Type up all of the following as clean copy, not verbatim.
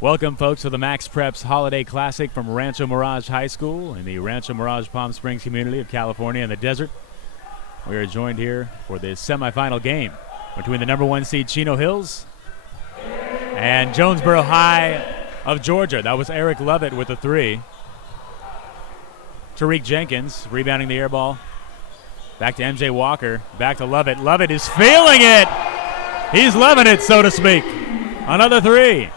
Welcome, folks, to the MaxPreps Holiday Classic from Rancho Mirage High School in the Rancho Mirage Palm Springs community of California in the desert. We are joined here for the semifinal game between the number 1 seed Chino Hills and Jonesboro High of Georgia. That was Eric Lovett with a 3. Tariq Jenkins rebounding the air ball. Back to MJ Walker. Back to Lovett. Lovett is feeling it. He's loving it, so to speak. Another 3.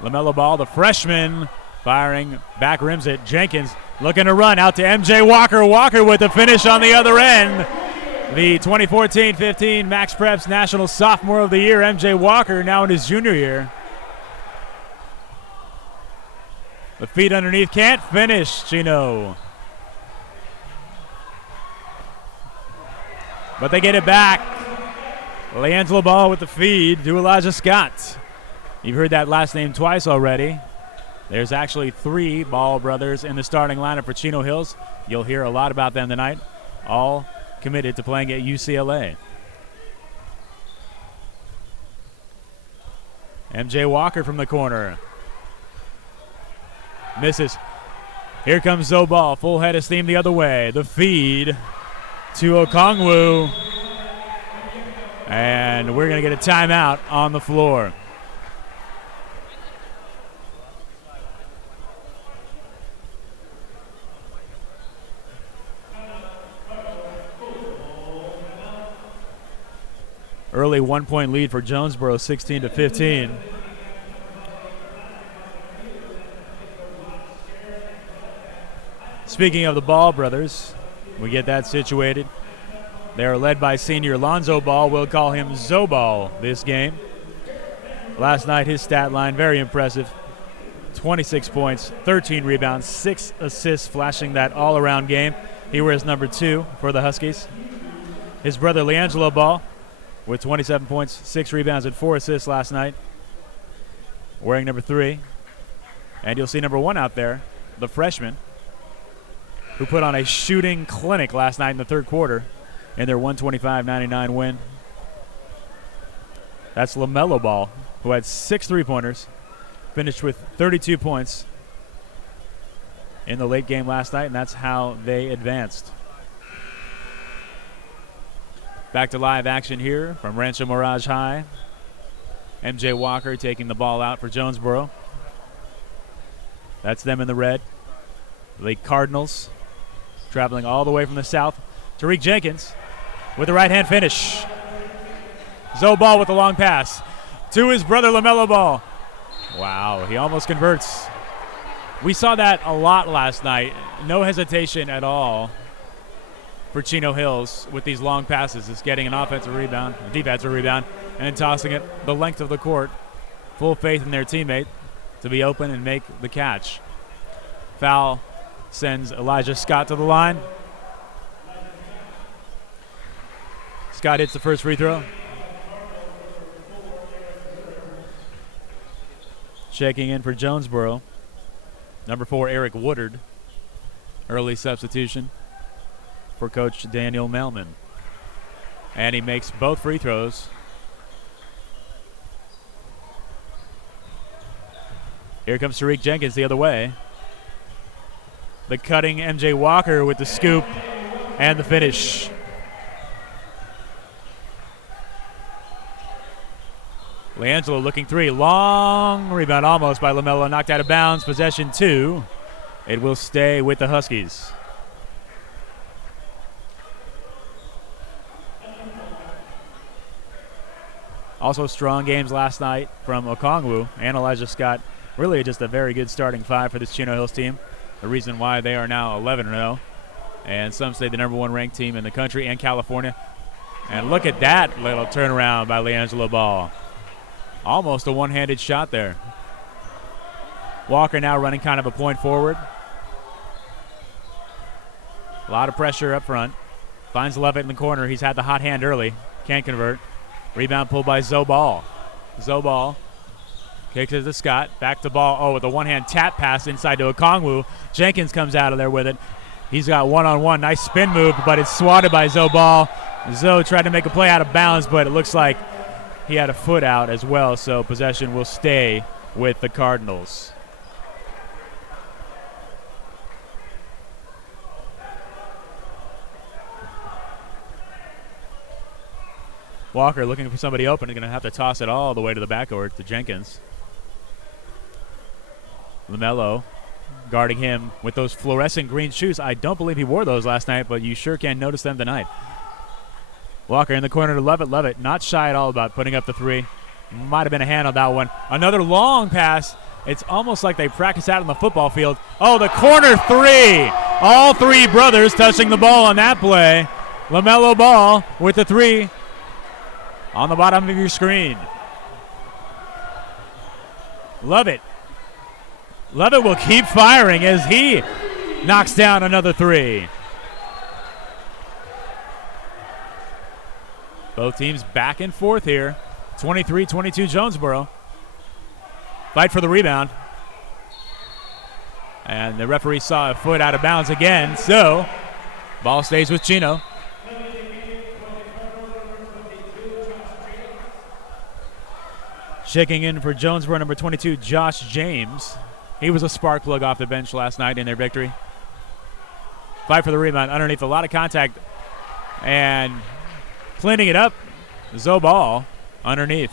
LaMelo ball, the freshman, firing, back rims it. Jenkins looking to run out to MJ Walker. Walker with the finish on the other end. The 2014-15 MaxPreps National Sophomore of the Year, MJ Walker, now in his junior year. The feet underneath, can't finish, Chino. But they get it back. LeAngelo Ball with the feed to Elijah Scott. You've heard that last name twice already. There's actually 3 Ball brothers in the starting lineup for Chino Hills. You'll hear a lot about them tonight, all committed to playing at UCLA. MJ Walker from the corner. Misses. Here comes Zobal, full head of steam the other way. The feed to Okongwu. And we're going to get a timeout on the floor. Early 1-point lead for Jonesboro, 16-15. Speaking of the Ball brothers, we get that situated. They are led by senior Lonzo Ball. We'll call him Zobal this game. Last night, his stat line, very impressive. 26 points, 13 rebounds, 6 assists, flashing that all-around game. He wears number 2 for the Huskies. His brother LeAngelo Ball, with 27 points, 6 rebounds, and 4 assists last night, wearing number 3. And you'll see number 1 out there, the freshman, who put on a shooting clinic last night in the third quarter in their 125-99 win. That's LaMelo Ball, who had 6 3-pointers, finished with 32 points in the late game last night, and that's how they advanced. Back to live action here from Rancho Mirage High. MJ Walker taking the ball out for Jonesboro. That's them in the red. The Cardinals traveling all the way from the south. Tariq Jenkins with the right-hand finish. Zobal with the long pass to his brother LaMelo Ball. Wow, he almost converts. We saw that a lot last night. No hesitation at all for Chino Hills with these long passes. It's getting an offensive rebound, a defensive rebound, and tossing it the length of the court. Full faith in their teammate to be open and make the catch. Foul sends Elijah Scott to the line. Scott hits the first free throw. Checking in for Jonesboro, number 4, Eric Woodard. Early substitution for Coach Daniel Melman. And he makes both free throws. Here comes Tariq Jenkins the other way. The cutting MJ Walker with the scoop and the finish. LeAngelo looking 3. Long rebound almost by LaMelo. Knocked out of bounds. Possession 2. It will stay with the Huskies. Also strong games last night from Okongwu and Elijah Scott. Really just a very good starting 5 for this Chino Hills team. The reason why they are now 11-0. And some say the number 1 ranked team in the country and California. And look at that little turnaround by LeAngelo Ball. Almost a one-handed shot there. Walker now running kind of a point forward. A lot of pressure up front. Finds Lovett in the corner. He's had the hot hand early. Can't convert. Rebound pulled by Zobal. Zobal kicks it to Scott. Back to Ball. Oh, with a one-hand tap pass inside to Okongwu. Jenkins comes out of there with it. He's got one-on-one. Nice spin move, but it's swatted by Zobal. Zo tried to make a play out of bounds, but it looks like he had a foot out as well, so possession will stay with the Cardinals. Walker looking for somebody open. He's going to have to toss it all the way to the backcourt to Jenkins. LaMelo guarding him with those fluorescent green shoes. I don't believe he wore those last night, but you sure can notice them tonight. Walker in the corner to Lovett. Lovett not shy at all about putting up the three. Might have been a hand on that one. Another long pass. It's almost like they practice out on the football field. Oh, the corner three. All three brothers touching the ball on that play. LaMelo Ball with the three on the bottom of your screen. Lovett. Lovett will keep firing as he knocks down another three. Both teams back and forth here. 23-22 Jonesboro. Fight for the rebound. And the referee saw a foot out of bounds again, so ball stays with Chino. Checking in for Jonesboro, number 22, Josh James. He was a spark plug off the bench last night in their victory. Fight for the rebound underneath, a lot of contact. And cleaning it up, Zobal underneath.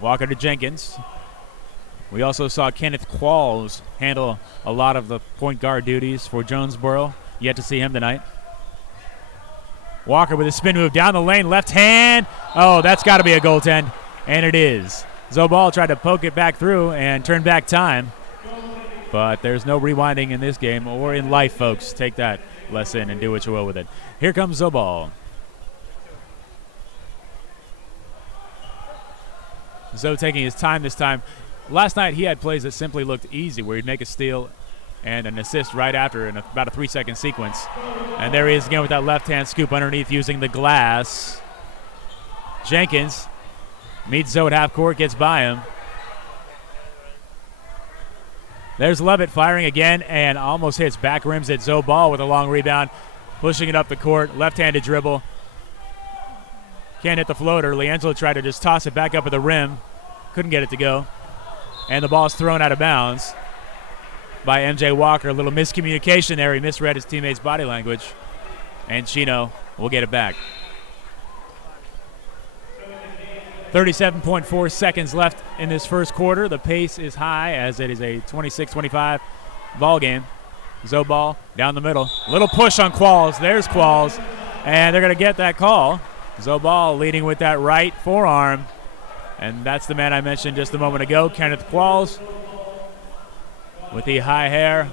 Walker to Jenkins. We also saw Kenneth Qualls handle a lot of the point guard duties for Jonesboro. Yet to see him tonight. Walker with a spin move down the lane, left hand. Oh, that's got to be a goaltend, and it is. Zobal tried to poke it back through and turn back time, but there's no rewinding in this game or in life, folks. Take that lesson and do what you will with it. Here comes Zobal. Zoe taking his time this time. Last night he had plays that simply looked easy, where he'd make a steal and an assist right after in about a 3-second sequence. And there he is again with that left-hand scoop underneath using the glass. Jenkins meets Zoe at half court, gets by him. There's Lovett firing again and almost hits back rims at Zobal with a long rebound, pushing it up the court, left-handed dribble. Can't hit the floater. LiAngelo tried to just toss it back up at the rim. Couldn't get it to go. And the ball's thrown out of bounds by MJ Walker. A little miscommunication there. He misread his teammate's body language. And Chino will get it back. 37.4 seconds left in this first quarter. The pace is high as it is a 26-25 ball game. Zobal down the middle. Little push on Qualls. There's Qualls. And they're going to get that call. Zobal leading with that right forearm. And that's the man I mentioned just a moment ago, Kenneth Qualls, with the high hair.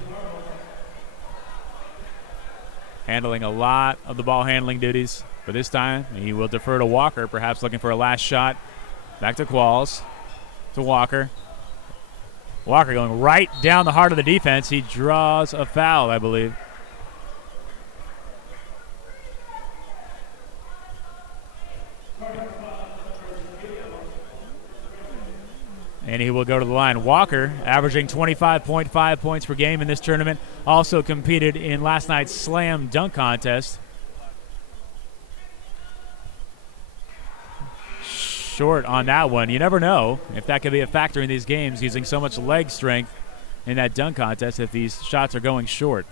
Handling a lot of the ball handling duties. But this time, he will defer to Walker, perhaps looking for a last shot. Back to Qualls, to Walker. Walker going right down the heart of the defense. He draws a foul, I believe. And he will go to the line. Walker, averaging 25.5 points per game in this tournament, also competed in last night's slam dunk contest. Short on that one. You never know if that could be a factor in these games, using so much leg strength in that dunk contest if these shots are going short.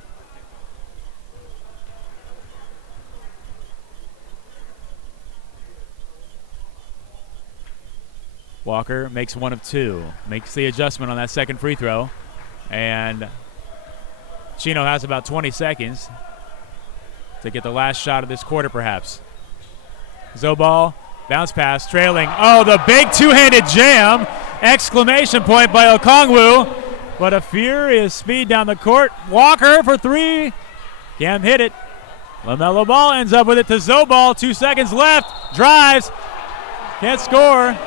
Walker makes one of two, makes the adjustment on that second free throw, and Chino has about 20 seconds to get the last shot of this quarter, perhaps. Zobal, bounce pass, trailing. Oh, the big two-handed jam! Exclamation point by Okongwu, but a furious speed down the court. Walker for three, can't hit it. LaMelo Ball ends up with it to Zobal. 2 seconds left, drives, can't score.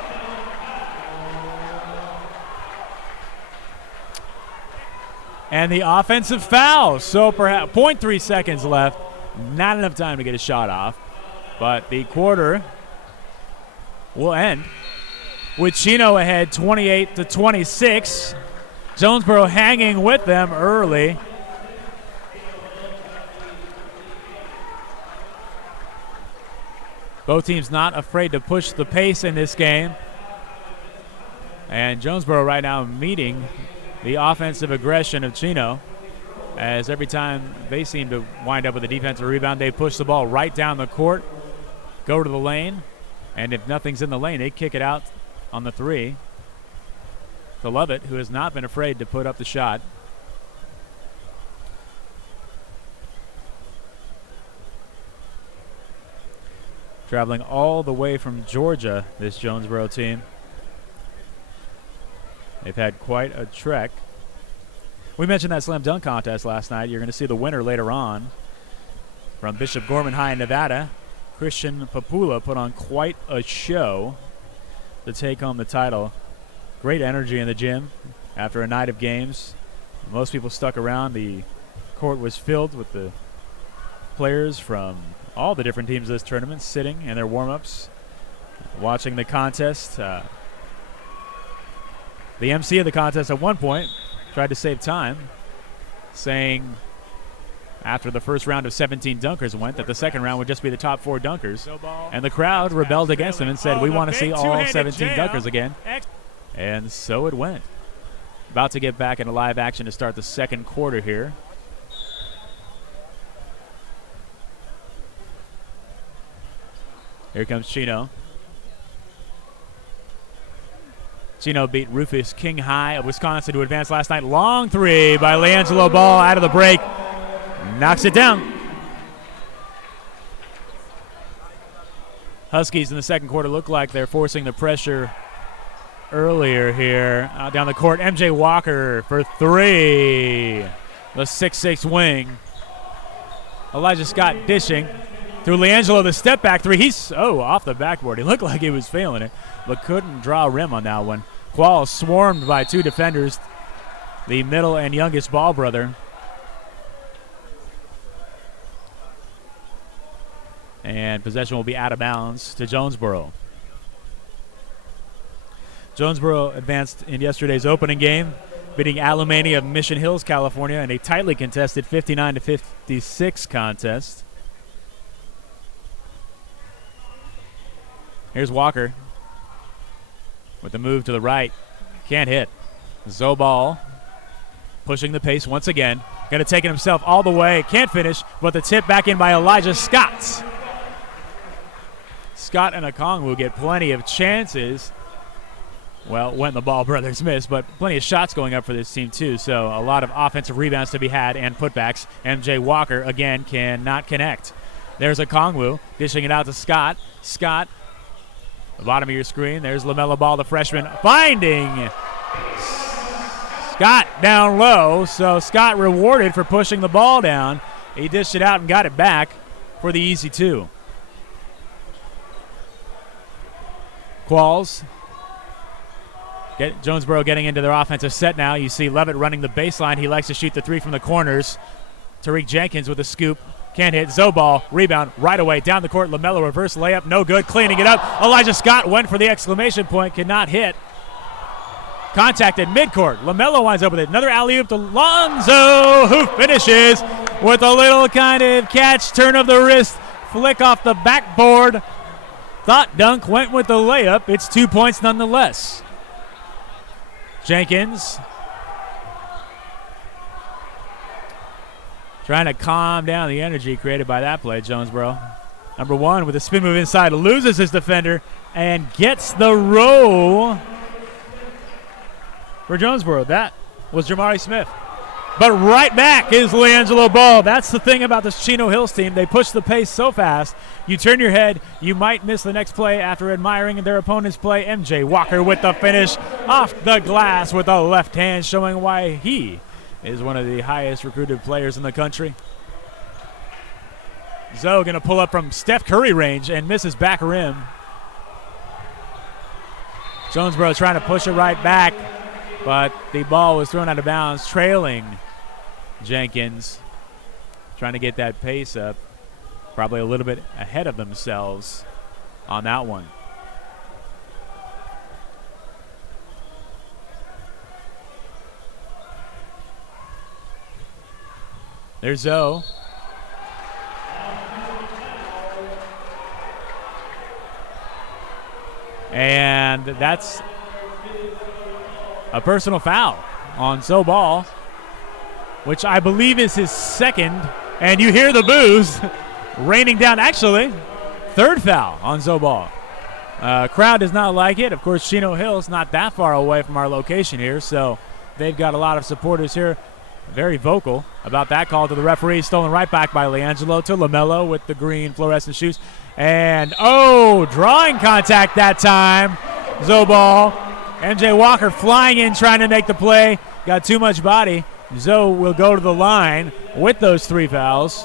And the offensive foul. So perhaps 0.3 seconds left. Not enough time to get a shot off. But the quarter will end with Chino ahead 28-26. Jonesboro hanging with them early. Both teams not afraid to push the pace in this game. And Jonesboro right now meeting the offensive aggression of Chino, as every time they seem to wind up with a defensive rebound, they push the ball right down the court, go to the lane, and if nothing's in the lane, they kick it out on the three to Lovett, who has not been afraid to put up the shot. Traveling all the way from Georgia, this Jonesboro team. They've had quite a trek. We mentioned that slam dunk contest last night. You're going to see the winner later on from Bishop Gorman High in Nevada. Christian Papula put on quite a show to take home the title. Great energy in the gym after a night of games. Most people stuck around. The court was filled with the players from all the different teams of this tournament sitting in their warm-ups, watching the contest. The MC of the contest at one point tried to save time, saying after the first round of 17 dunkers went that the second round would just be the top 4 dunkers. And the crowd rebelled against him and said, we want to see all 17 dunkers again. And so it went. About to get back into live action to start the second quarter here. Here comes Chino. Chino beat Rufus King High of Wisconsin to advance last night. Long three by LaAngelo Ball out of the break. Knocks it down. Huskies in the second quarter look like they're forcing the pressure earlier here. Out down the court, MJ Walker for three. The 6'6" wing. Elijah Scott dishing. Through LaAngelo, the step back three. He's off the backboard. He looked like he was failing it, but couldn't draw a rim on that one. Qual swarmed by 2 defenders, the middle and youngest Ball brother. And possession will be out of bounds to Jonesboro. Jonesboro advanced in yesterday's opening game, beating Alemany of Mission Hills, California, in a tightly contested 59-56 contest. Here's Walker with the move to the right. Can't hit. Zobal pushing the pace once again. Going to take it himself all the way. Can't finish, but the tip back in by Elijah Scott. Scott and Okongwu get plenty of chances. Well, when the Ball brothers miss, but plenty of shots going up for this team too. So a lot of offensive rebounds to be had and putbacks. MJ Walker, again, cannot connect. There's Okongwu dishing it out to Scott. Scott, the bottom of your screen. There's LaMelo Ball, the freshman, finding Scott down low. So Scott rewarded for pushing the ball down. He dished it out and got it back for the easy 2. Qualls. Jonesboro getting into their offensive set now. You see Levitt running the baseline. He likes to shoot the 3 from the corners. Tariq Jenkins with a scoop. Can't hit. Zobal, rebound right away. Down the court, LaMelo reverse layup. No good. Cleaning it up. Elijah Scott went for the exclamation point. Cannot hit. Contact at midcourt. LaMelo winds up with it. Another alley-oop to Lonzo, who finishes with a little kind of catch, turn of the wrist, flick off the backboard. Thought dunk, went with the layup. It's 2 points nonetheless. Jenkins trying to calm down the energy created by that play, Jonesboro. Number 1 with a spin move inside, loses his defender and gets the roll for Jonesboro. That was Jamari Smith. But right back is LaAngelo Ball. That's the thing about this Chino Hills team. They push the pace so fast, you turn your head, you might miss the next play after admiring their opponent's play. MJ Walker with the finish off the glass with a left hand, showing why he is one of the highest recruited players in the country. Zoe going to pull up from Steph Curry range and misses back rim. Jonesboro trying to push it right back, but the ball was thrown out of bounds, trailing Jenkins. Trying to get that pace up. Probably a little bit ahead of themselves on that one. There's Zoe. And that's a personal foul on Zobal, which I believe is his second. And you hear the boos raining down. Actually, third foul on Zobal. Crowd does not like it. Of course, Chino Hills not that far away from our location here, so they've got a lot of supporters here. Very vocal about that call to the referee. Stolen right back by LiAngelo to LaMelo with the green fluorescent shoes. And, drawing contact that time. Zobal. MJ Walker flying in, trying to make the play. Got too much body. Zoe will go to the line with those 3 fouls.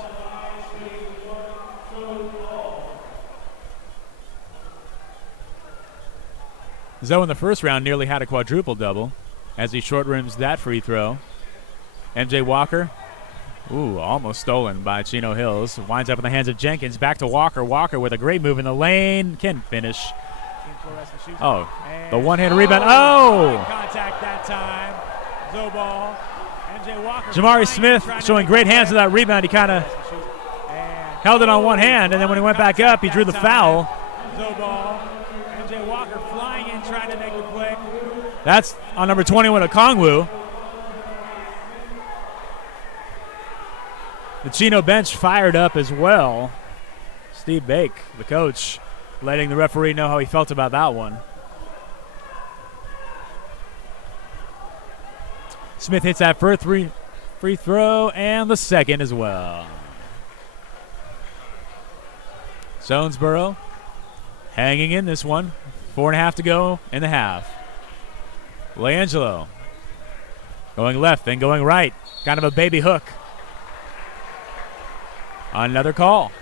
Zoe in the first round nearly had a quadruple-double as he short rims that free throw. MJ Walker, almost stolen by Chino Hills. Winds up in the hands of Jenkins. Back to Walker. Walker with a great move in the lane. Can finish. The one-handed rebound. Contact that time. Zobal. MJ Walker. Jamari Smith showing great hands to that rebound. He kind of held it on one hand, and then when he went back up, he drew the foul. Zobal. MJ Walker flying in, trying to make the play. That's on number 21, Okongwu. The Chino bench fired up as well. Steve Bake, the coach, letting the referee know how he felt about that one. Smith hits that first free throw and the second as well. Jonesboro hanging in this one. 4.5 to go in the half. LiAngelo going left, then going right. Kind of a baby hook. Another call.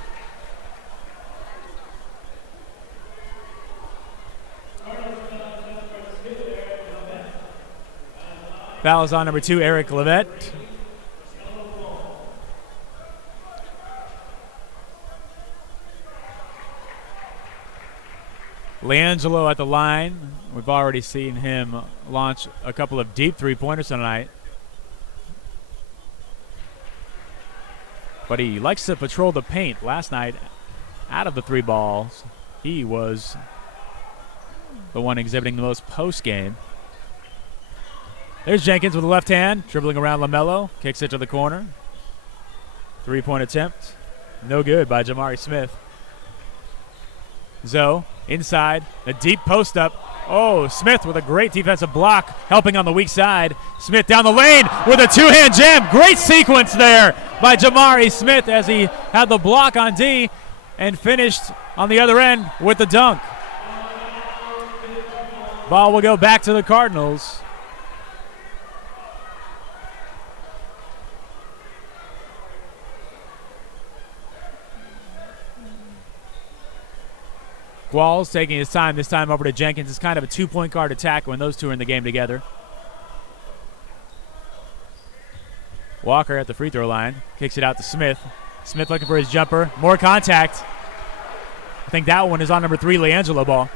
Foul is on number 2, Eric Levette. LiAngelo at the line. We've already seen him launch a couple of deep three-pointers tonight. But he likes to patrol the paint. Last night, out of the 3 balls, he was the one exhibiting the most post-game. There's Jenkins with the left hand, dribbling around LaMelo, kicks it to the corner. 3-point attempt. No good by Jamari Smith. Zoe inside, a deep post up. Smith with a great defensive block, helping on the weak side. Smith down the lane with a 2-hand jam. Great sequence there by Jamari Smith as he had the block on D and finished on the other end with the dunk. Ball will go back to the Cardinals. Qualls taking his time, this time over to Jenkins. It's kind of a 2-point guard attack when those two are in the game together. Walker at the free throw line, kicks it out to Smith. Smith looking for his jumper. More contact. I think that one is on number 3, LiAngelo ball.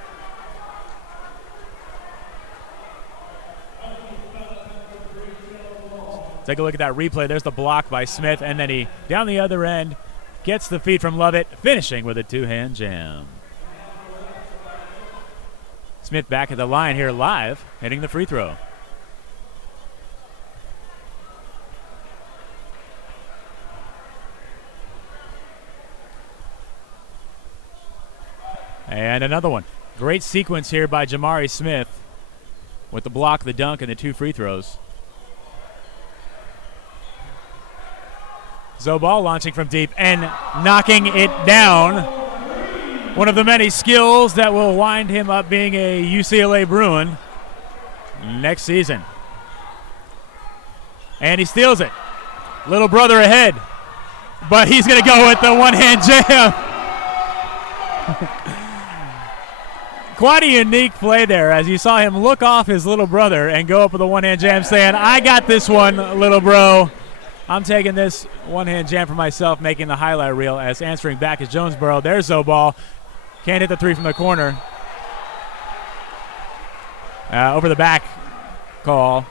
Take a look at that replay. There's the block by Smith, and then he, down the other end, gets the feed from Lovett, finishing with a 2-hand jam. Smith back at the line here live, hitting the free throw. And another one. Great sequence here by Jamari Smith with the block, the dunk, and the 2 free throws. Zobal launching from deep and knocking it down. One of the many skills that will wind him up being a UCLA Bruin next season. And he steals it. Little brother ahead. But he's going to go with the 1-hand jam. Quite a unique play there as you saw him look off his little brother and go up with a 1-hand jam saying, I got this one, little bro. I'm taking this 1-hand jam for myself, making the highlight reel as answering back is Jonesboro. There's Zobal. Can't hit the 3 from the corner. Over the back call.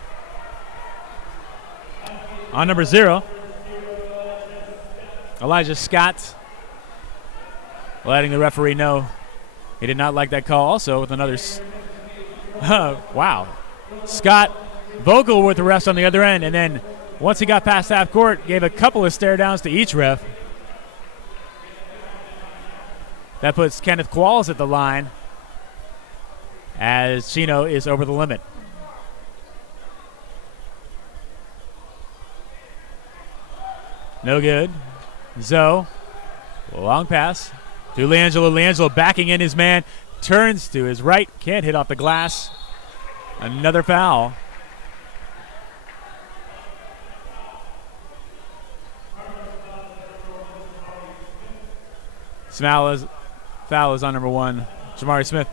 On number 0, Elijah Scott letting the referee know He did not like that call also with another. Wow. Scott vocal with the refs on the other end, and then once he got past half court, gave a couple of stare downs to each ref. That puts Kenneth Qualls at the line as Chino is over the limit. No good. Zoe, long pass to LiAngelo. LiAngelo backing in his man, turns to his right, can't hit off the glass. Another foul. Foul is on number 1, Jamari Smith.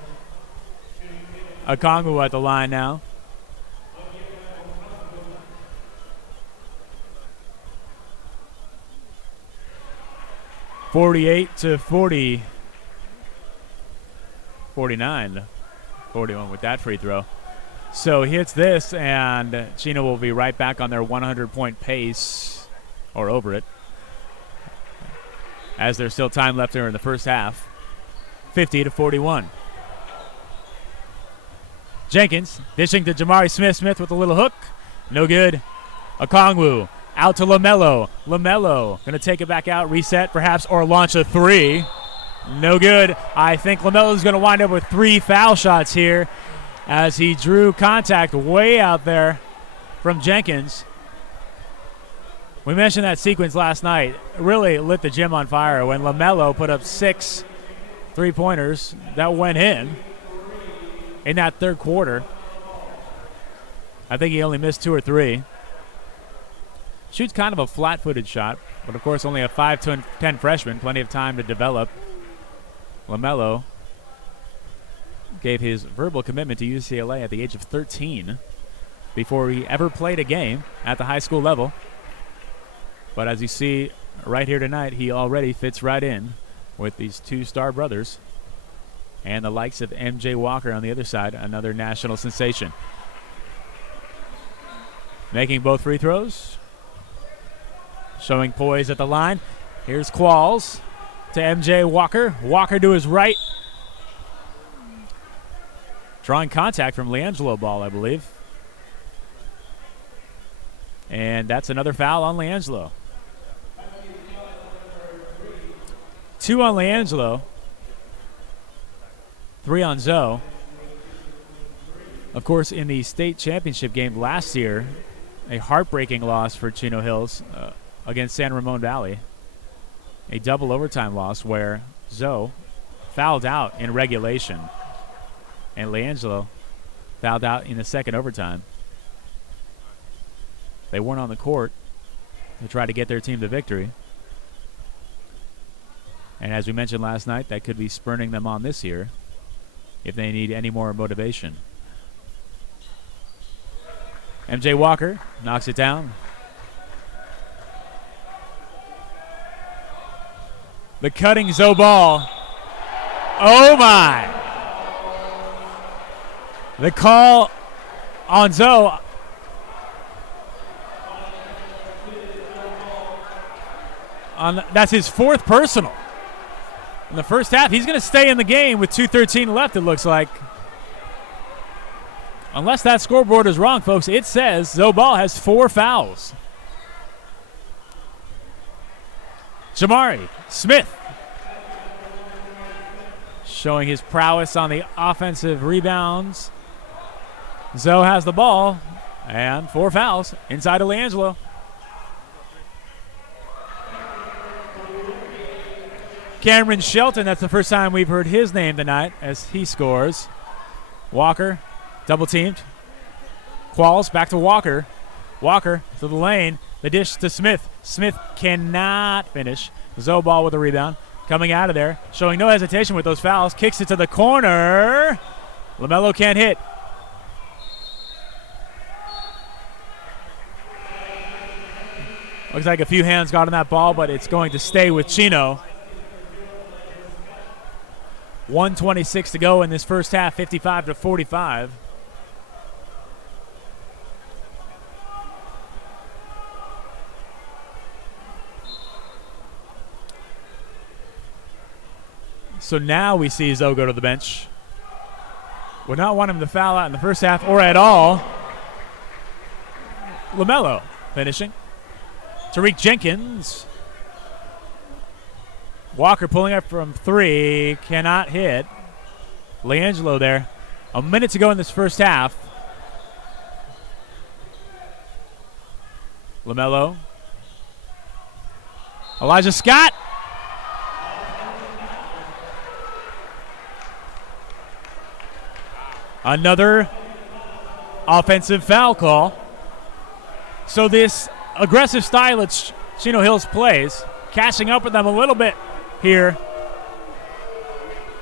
Okongwu at the line now. (48-40). 49. 41 with that free throw. So he hits this, and Chino will be right back on their 100-point pace, or over it, as there's still time left here in the first half. 50-41. Jenkins dishing to Jamari Smith. Smith with a little hook. No good. Okongwu out to LaMelo. LaMelo going to take it back out, reset perhaps, or launch a three. No good. I think LaMelo's going to wind up with 3 foul shots here as he drew contact way out there from Jenkins. We mentioned that sequence last night. It really lit the gym on fire when LaMelo put up 6 3-pointers that went in that third quarter. I think he only missed 2 or 3. Shoots kind of a flat-footed shot, but of course only a 5'10" freshman, plenty of time to develop. LaMelo gave his verbal commitment to UCLA at the age of 13 before he ever played a game at the high school level. But as you see right here tonight, he already fits right in with these 2 star brothers and the likes of MJ Walker on the other side, another national sensation. Making both free throws. Showing poise at the line. Here's Qualls to MJ Walker. Walker to his right. Drawing contact from LiAngelo Ball, I believe. And that's another foul on LiAngelo. 2 on LiAngelo. 3 on Zoe. Of course, in the state championship game last year, a heartbreaking loss for Chino Hills against San Ramon Valley. A double overtime loss where Zoe fouled out in regulation and LiAngelo fouled out in the second overtime. They weren't on the court to try to get their team to victory. And as we mentioned last night, that could be spurning them on this year if they need any more motivation. MJ Walker knocks it down. The cutting Zoe Ball. Oh my! The call on Zoe. That's his 4th personal. In the first half, he's going to stay in the game with 2:13 left, it looks like. Unless that scoreboard is wrong, folks, it says Zoe Ball has 4 fouls. Jamari Smith showing his prowess on the offensive rebounds. Zoe has the ball and 4 fouls inside of LiAngelo. Cameron Shelton, that's the first time we've heard his name tonight as he scores. Walker, double teamed. Qualls back to Walker. Walker to the lane. The dish to Smith. Smith cannot finish. Zoe Ball with a rebound. Coming out of there, showing no hesitation with those fouls. Kicks it to the corner. LaMelo can't hit. Looks like a few hands got on that ball, but it's going to stay with Chino. 1:26 to go in this first half, 55-45. So now we see Zoe go to the bench. Would not want him to foul out in the first half or at all. LaMelo finishing. Tariq Jenkins. Walker pulling up from 3. Cannot hit. LiAngelo there. A minute to go in this first half. LaMelo. Elijah Scott. Another offensive foul call. So this aggressive style that Chino Hills plays, catching up with them a little bit here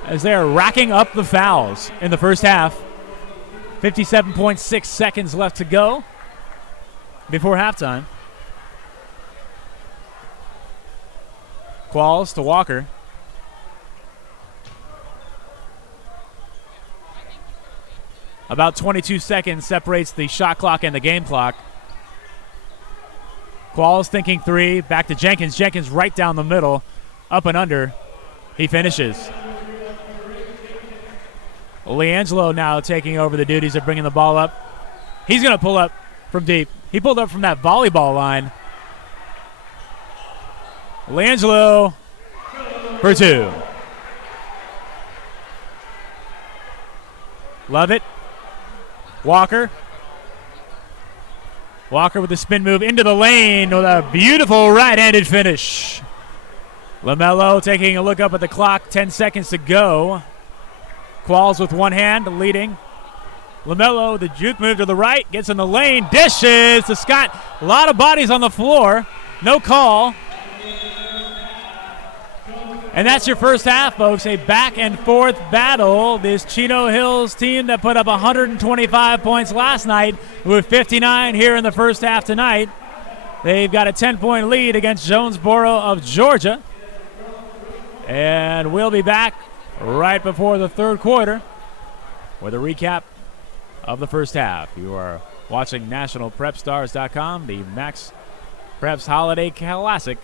as they are racking up the fouls in the first half. 57.6 seconds left to go before halftime. Qualls to Walker. About 22 seconds separates the shot clock and the game clock. Qualls thinking 3. Back to Jenkins. Jenkins right down the middle. Up and under. He finishes. LiAngelo now taking over the duties of bringing the ball up. He's going to pull up from deep. He pulled up from that volleyball line. LiAngelo for 2. Love it. Walker. Walker with the spin move into the lane with a beautiful right-handed finish. LaMelo taking a look up at the clock. 10 seconds to go. Qualls with one hand leading. LaMelo, the juke move to the right, gets in the lane, dishes to Scott. A lot of bodies on the floor. No call. And that's your first half, folks. A back-and-forth battle. This Chino Hills team that put up 125 points last night with 59 here in the first half tonight. They've got a 10-point lead against Jonesboro of Georgia. And we'll be back right before the third quarter with a recap of the first half. You are watching NationalPrepStars.com, the MaxPreps Holiday Classic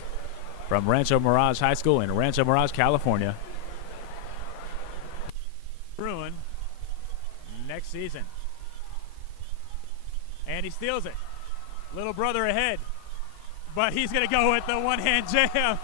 from Rancho Mirage High School in Rancho Mirage, California. Bruin next season. And he steals it. Little brother ahead. But he's going to go with the one-hand jam.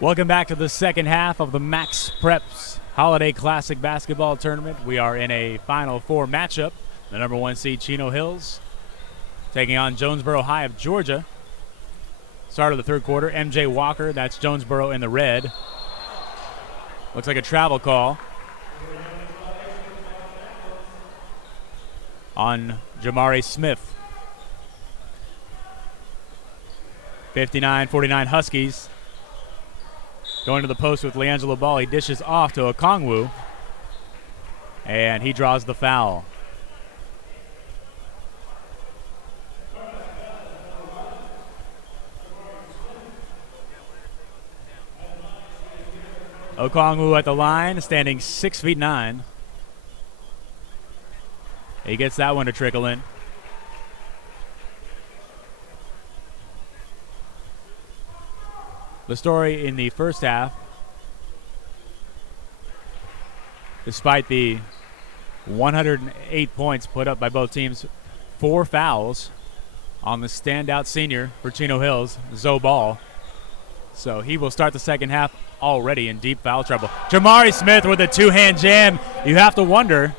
Welcome back to the second half of the MaxPreps Holiday Classic Basketball Tournament. We are in a Final Four matchup. The number 1 seed, Chino Hills, taking on Jonesboro High of Georgia. Start of the third quarter, MJ Walker, that's Jonesboro in the red. Looks like a travel call on Jamari Smith. 59-49 Huskies. Going to the post with LaMelo ball. He dishes off to Okongwu, and he draws the foul. Okongwu at the line, standing 6'9". He gets that one to trickle in. The story in the first half, despite the 108 points put up by both teams, 4 fouls on the standout senior for Chino Hills, Zoe Ball. So he will start the second half already in deep foul trouble. Jamari Smith with a two-hand jam. You have to wonder.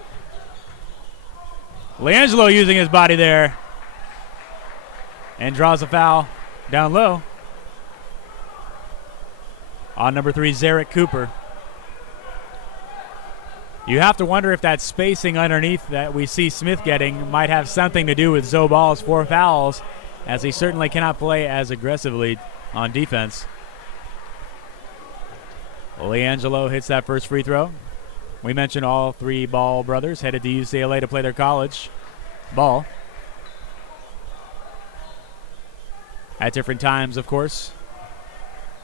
LaMelo using his body there and draws a foul down low on number 3, Zarek Cooper. You have to wonder if that spacing underneath that we see Smith getting might have something to do with Zoe Ball's 4 fouls, as he certainly cannot play as aggressively on defense. LaMelo hits that first free throw. We mentioned all 3 Ball brothers headed to UCLA to play their college ball. At different times, of course.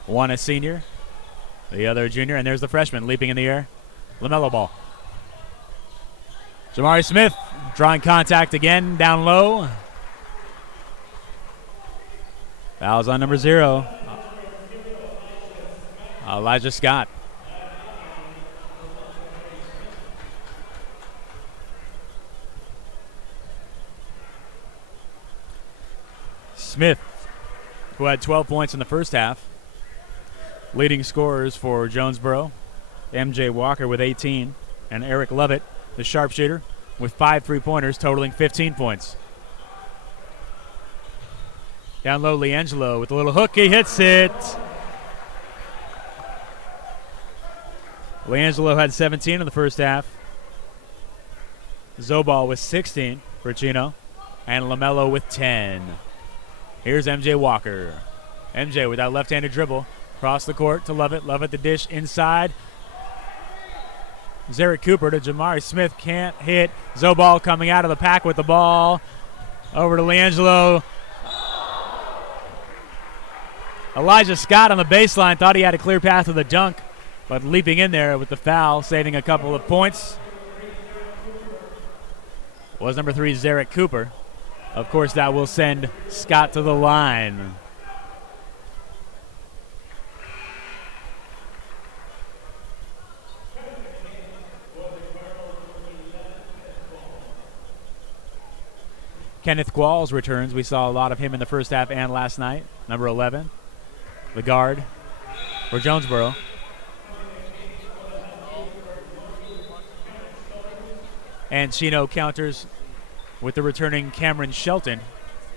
One a senior, the other a junior, and there's the freshman leaping in the air. LaMelo ball. Jamari Smith drawing contact again down low. Fouls on number 0. Elijah Scott. Smith, who had 12 points in the first half. Leading scorers for Jonesboro, MJ Walker with 18, and Eric Lovett, the sharpshooter, with 5 3-pointers, totaling 15 points. Down low, LaMelo with a little hook. He hits it. LaMelo had 17 in the first half. Zobal with 16 for Chino, and LaMelo with 10. Here's MJ Walker. MJ with that left-handed dribble. Across the court to Lovett. Lovett the dish inside. Zarek Cooper to Jamari Smith. Can't hit. Zobal coming out of the pack with the ball. Over to LaMelo. Elijah Scott on the baseline. Thought he had a clear path to the dunk, but leaping in there with the foul, saving a couple of points, was number 3, Zarek Cooper. Of course, that will send Scott to the line. Kenneth Qualls returns. We saw a lot of him in the first half and last night. Number 11, the guard for Jonesboro. And Chino counters with the returning Cameron Shelton,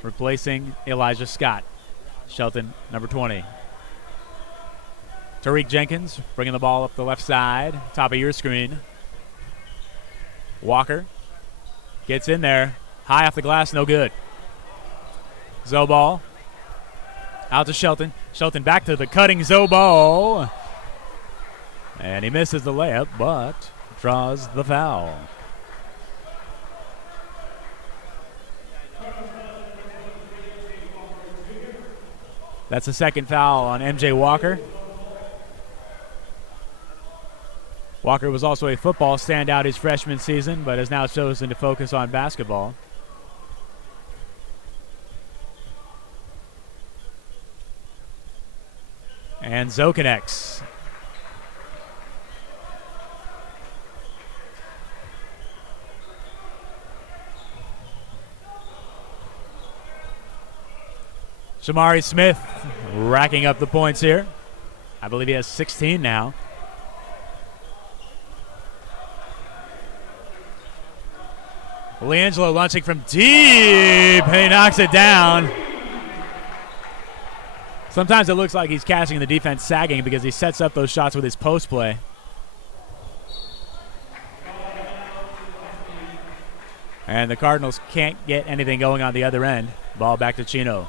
replacing Elijah Scott. Shelton, number 20. Tariq Jenkins bringing the ball up the left side, top of your screen. Walker gets in there, high off the glass, no good. Zobal out to Shelton. Shelton back to the cutting Zobal. And he misses the layup, but draws the foul. That's the second foul on MJ Walker. Walker was also a football standout his freshman season, but has now chosen to focus on basketball. And Zoe connects. Jamari Smith racking up the points here. I believe he has 16 now. LiAngelo launching from deep. He knocks it down. Sometimes it looks like he's catching the defense sagging because he sets up those shots with his post play. And the Cardinals can't get anything going on the other end. Ball back to Chino.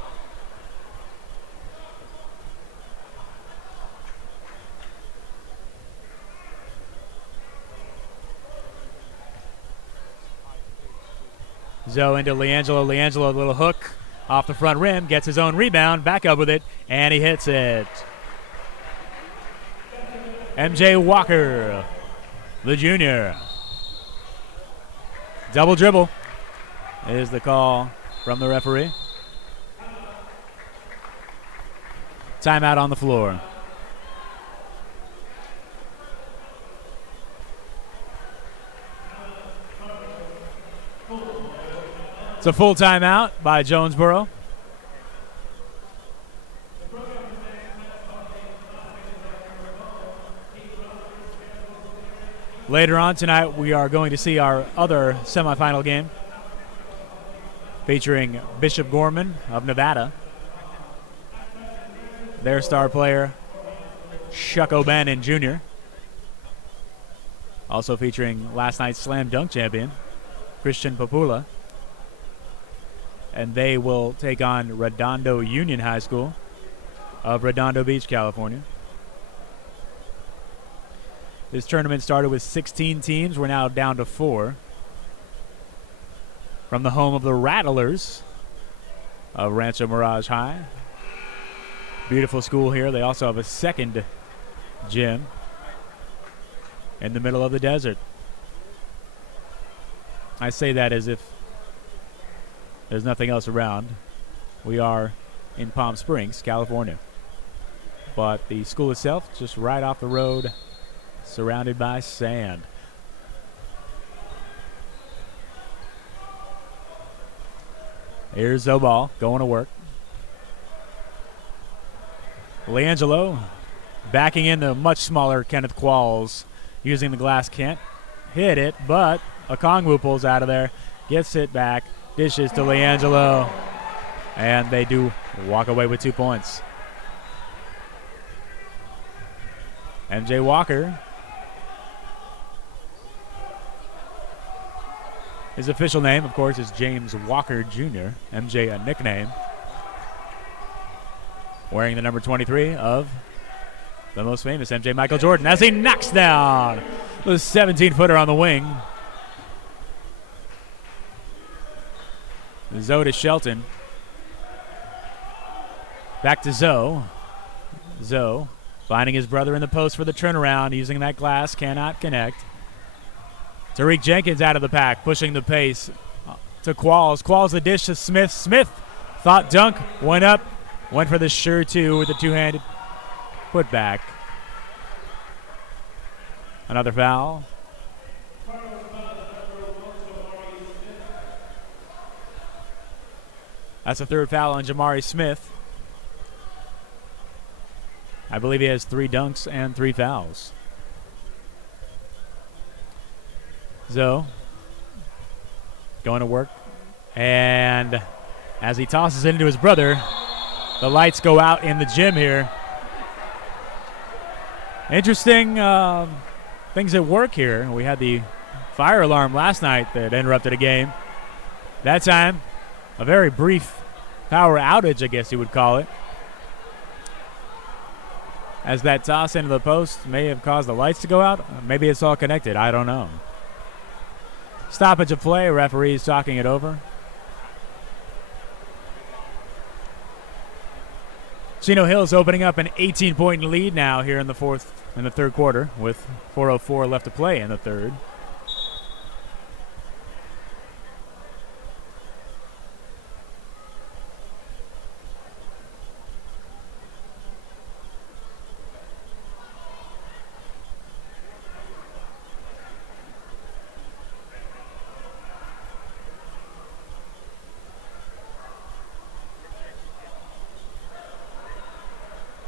Zoe into LiAngelo. LiAngelo, a little hook off the front rim, gets his own rebound, back up with it, and he hits it. MJ Walker, the junior. Double dribble is the call from the referee. Timeout on the floor. It's a full timeout by Jonesboro. Later on tonight, we are going to see our other semifinal game featuring Bishop Gorman of Nevada. Their star player, Chuck O'Bannon Jr. Also featuring last night's slam dunk champion, Christian Papula. And they will take on Redondo Union High School of Redondo Beach, California. This tournament started with 16 teams. We're now down to 4. From the home of the Rattlers of Rancho Mirage High. Beautiful school here. They also have a second gym in the middle of the desert. I say that as if there's nothing else around. We are in Palm Springs, California. But the school itself, just right off the road, surrounded by sand. Here's Zobal going to work. LiAngelo backing in the much smaller Kenneth Qualls, using the glass. Can't hit it, but Okongwu pulls out of there, gets it back, dishes to LiAngelo, and they do walk away with 2 points. MJ Walker, his official name, of course, is James Walker Jr., MJ a nickname, wearing the number 23 of the most famous MJ Michael Jordan, as he knocks down the 17-footer on the wing. Zoe to Shelton. Back to Zoe. Zoe finding his brother in the post for the turnaround, using that glass, cannot connect. Tariq Jenkins out of the pack, pushing the pace to Qualls. Qualls the dish to Smith. Smith thought dunk, went up, went for the sure two with the two-handed put back. Another foul. That's the third foul on Jamari Smith. I believe he has 3 dunks and 3 fouls. Zoe going to work. And as he tosses it into his brother, the lights go out in the gym here. Interesting things at work here. We had the fire alarm last night that interrupted a game. That time, a very brief power outage, I guess you would call it, as that toss into the post may have caused the lights to go out. Maybe it's all connected. I don't know. Stoppage of play. Referees talking it over. Chino Hills opening up an 18-point lead now here in the third quarter, with 4:04 left to play in the third.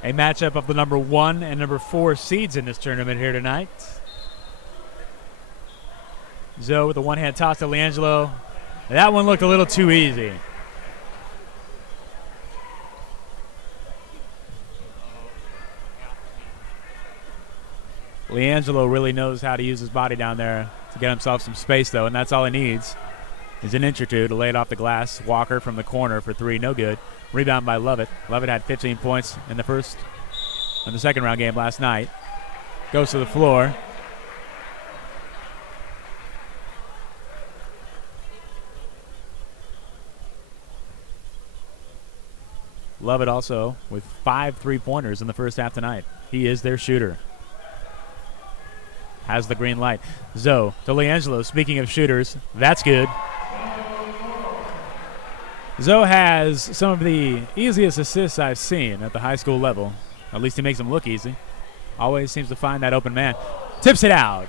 A matchup of the number 1 and number 4 seeds in this tournament here tonight. Zoe with a one-hand toss to LiAngelo. That one looked a little too easy. LiAngelo really knows how to use his body down there to get himself some space, though, and that's all he needs is an inch or two to lay it off the glass. Walker from the corner for 3, no good. Rebound by Lovett. Lovett had 15 points in the second round game last night. Goes to the floor. Lovett also with 5 3-pointers in the first half tonight. He is their shooter. Has the green light. Zoe to LiAngelo. Speaking of shooters, that's good. Zoe has some of the easiest assists I've seen at the high school level. At least he makes them look easy. Always seems to find that open man. Tips it out.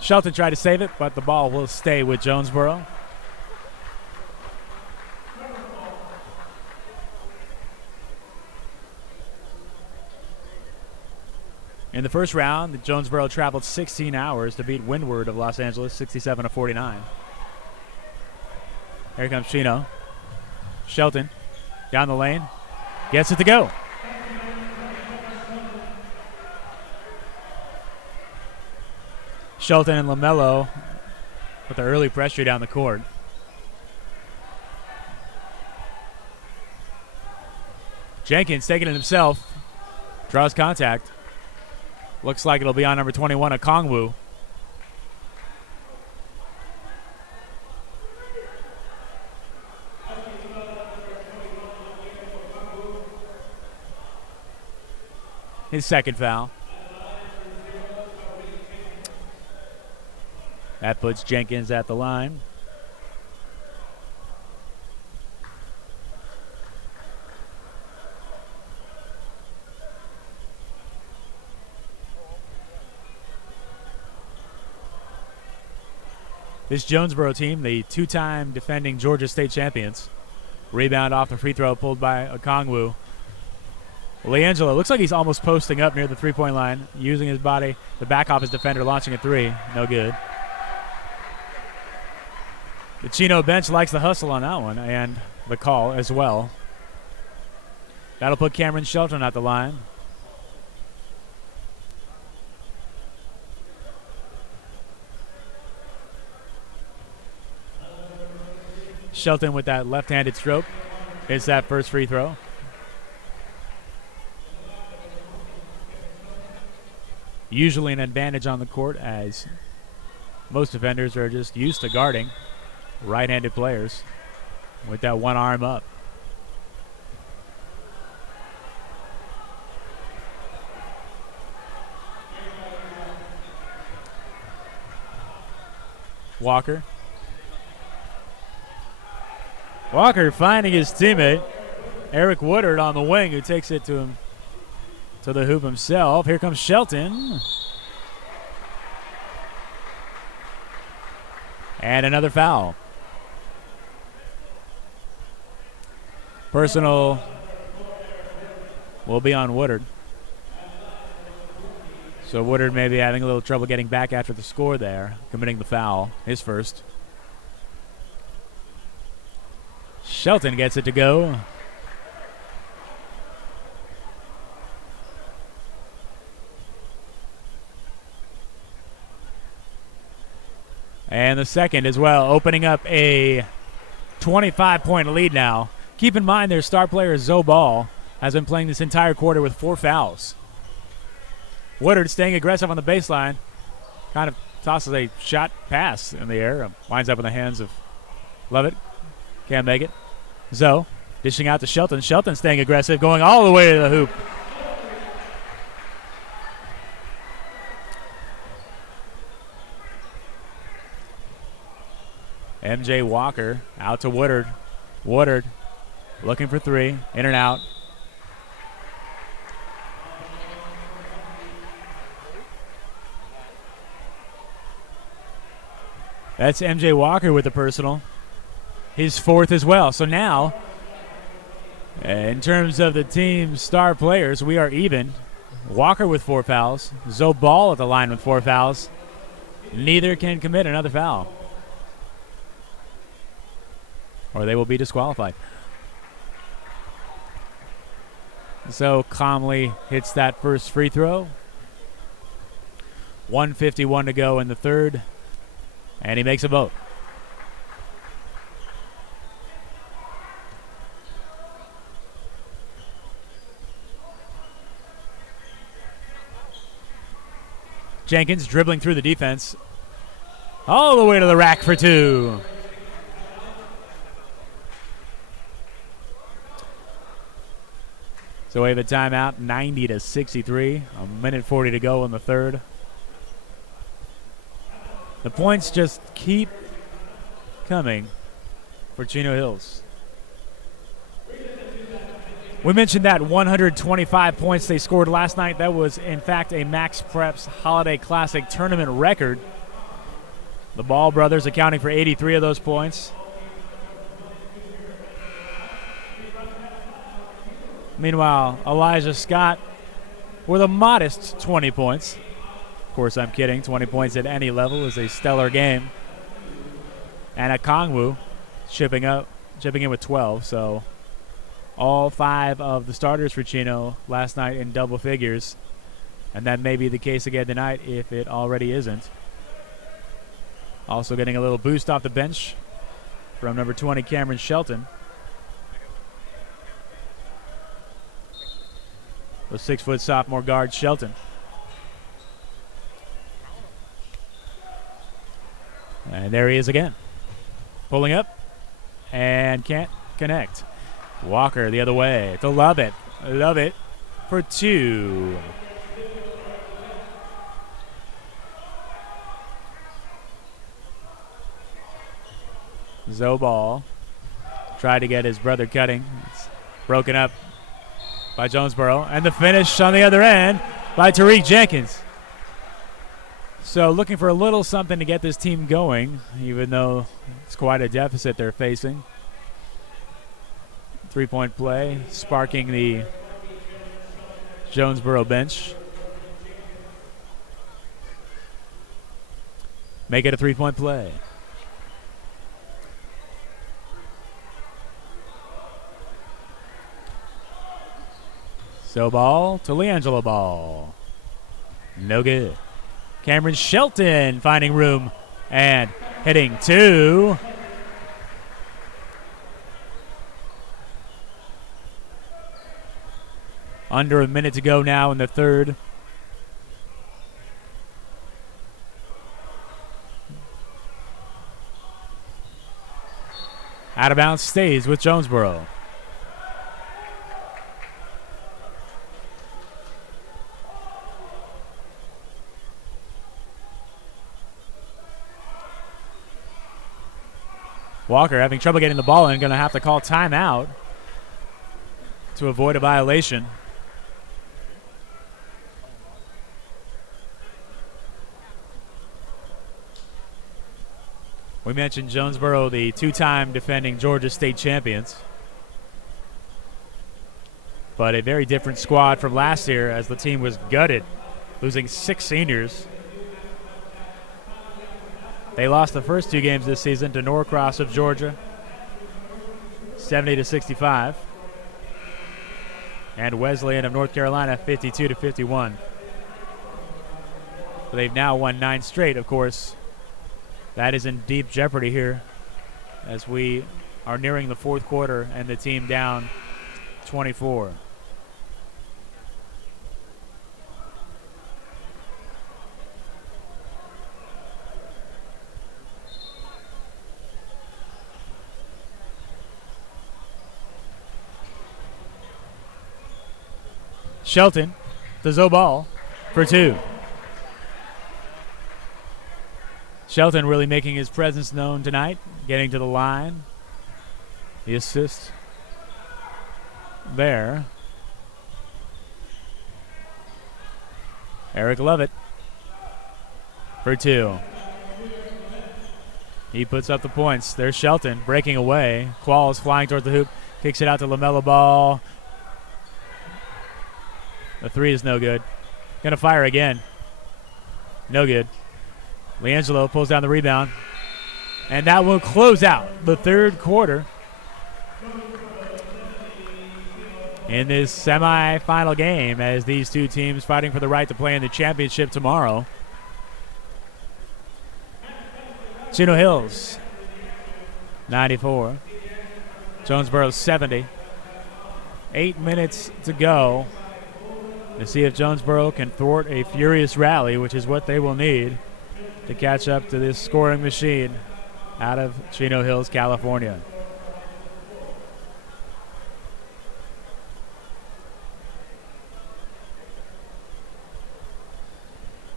Shelton tried to save it, but the ball will stay with Jonesboro. In the first round, Jonesboro traveled 16 hours to beat Windward of Los Angeles 67-49. Here comes Chino. Shelton down the lane. Gets it to go. Shelton and LaMelo with the early pressure down the court. Jenkins taking it himself. Draws contact. Looks like it'll be on number 21, Okongwu. His second foul. That puts Jenkins at the line. This Jonesboro team, the 2-time defending Georgia State champions. Rebound off the free throw pulled by Okongwu. LiAngelo looks like he's almost posting up near the three-point line, using his body to back off his defender, launching a 3. No good. The Chino bench likes the hustle on that one and the call as well. That'll put Cameron Shelton at the line. Shelton with that left-handed stroke hits that first free throw. Usually an advantage on the court, as most defenders are just used to guarding right-handed players with that one arm up. Walker finding his teammate, Eric Woodard, on the wing, who takes it to him to the hoop himself. Here comes Shelton. And another foul. Personal will be on Woodard. So Woodard may be having a little trouble getting back after the score there, committing the foul, his first. Shelton gets it to go. And the second as well, opening up a 25-point lead now. Keep in mind their star player, Zoe Ball, has been playing this entire quarter with 4 fouls. Woodard staying aggressive on the baseline. Kind of tosses a shot pass in the air. Winds up in the hands of Lovett. Can't make it. Zoe dishing out to Shelton. Shelton staying aggressive, going all the way to the hoop. MJ Walker out to Woodard. Woodard looking for 3. In and out. That's MJ Walker with the personal. His 4th as well. So now In terms of the team's star players, we are even. Walker with 4 fouls. Zobal at the line with 4 fouls. Neither can commit another foul, or they will be disqualified. So calmly hits that first free throw. 1:51 to go in the third, and he makes a vote. Jenkins dribbling through the defense all the way to the rack for 2. So we have a timeout, 90-63, a minute 40 to go in the third. The points just keep coming for Chino Hills. We mentioned that 125 points they scored last night. That was, in fact, a MaxPreps Holiday Classic tournament record. The Ball brothers accounting for 83 of those points. Meanwhile, Elijah Scott with a modest 20 points. Of course, I'm kidding. 20 points at any level is a stellar game. And Okongwu chipping in with 12. So all 5 of the starters for Chino last night in double figures. And that may be the case again tonight if it already isn't. Also getting a little boost off the bench from number 20, Cameron Shelton. The 6-foot sophomore guard, Shelton. And there he is again. Pulling up and can't connect. Walker the other way to Lovett. Lovett for 2. Zobal tried to get his brother cutting. It's broken up by Jonesboro. And the finish on the other end by Tariq Jenkins. So looking for a little something to get this team going, even though it's quite a deficit they're facing. 3-point play, sparking the Jonesboro bench. Make it a 3-point play. So ball to LiAngelo Ball. No good. Cameron Shelton finding room and hitting 2. Under a minute to go now in the third. Out of bounds stays with Jonesboro. Walker having trouble getting the ball in, going to have to call timeout to avoid a violation. We mentioned Jonesboro, the 2-time defending Georgia State champions. But a very different squad from last year as the team was gutted, losing 6 seniors. They lost the first 2 games this season to Norcross of Georgia, 70-65. And Wesleyan of North Carolina, 52-51. They've now won 9 straight, of course. That is in deep jeopardy here as we are nearing the fourth quarter and the team down 24. Shelton to Zobal for 2. Shelton really making his presence known tonight, getting to the line. The assist there. Eric Lovett for 2. He puts up the points. There's Shelton breaking away. Qualls flying towards the hoop. Kicks it out to LaMelo Ball. The three is no good. Gonna fire again. No good. LiAngelo pulls down the rebound. And that will close out the third quarter in this semifinal game as these two teams fighting for the right to play in the championship tomorrow. Chino Hills, 94. Jonesboro, 70. 8 minutes to go to see if Jonesboro can thwart a furious rally, which is what they will need to catch up to this scoring machine out of Chino Hills, California.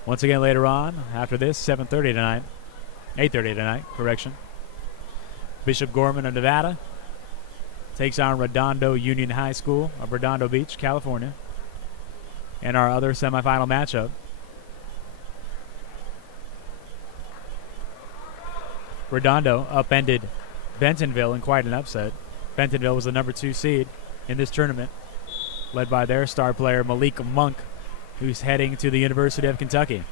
Once again later on, after this, 7:30 tonight. 8:30 tonight, correction. Bishop Gorman of Nevada takes on Redondo Union High School of Redondo Beach, California. And our other semifinal matchup, Redondo upended Bentonville in quite an upset. Bentonville was the number 2 seed in this tournament, led by their star player Malik Monk, who's heading to the University of Kentucky.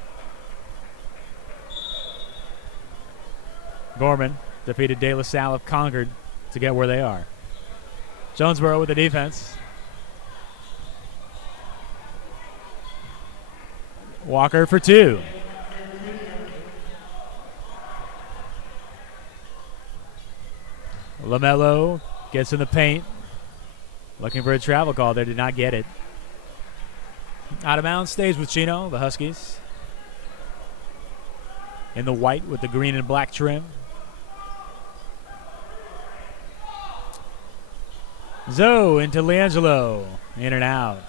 Gorman defeated De La Salle of Concord to get where they are. Jonesboro with the defense. Walker for 2. LaMelo gets in the paint. Looking for a travel call there, did not get it. Out of bounds, stays with Chino, the Huskies. In the white with the green and black trim. Zoe into LiAngelo. In and out.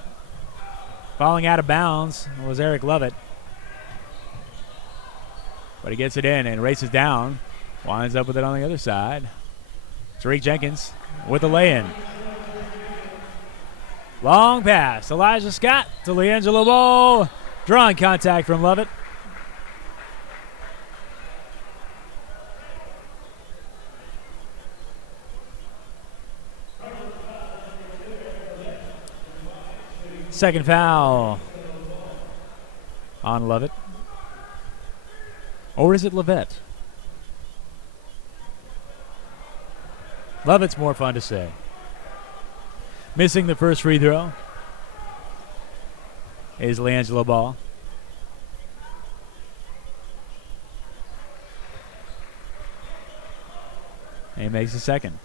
Falling out of bounds was Eric Lovett. But he gets it in and races down. Winds up with it on the other side. Tariq Jenkins with the lay-in. Long pass. Elijah Scott to LiAngelo Ball. Drawing contact from Lovett. Second foul on Lovett. Or is it Lovett? Lovett's more fun to say. Missing the first free throw is LiAngelo Ball. And he makes the second.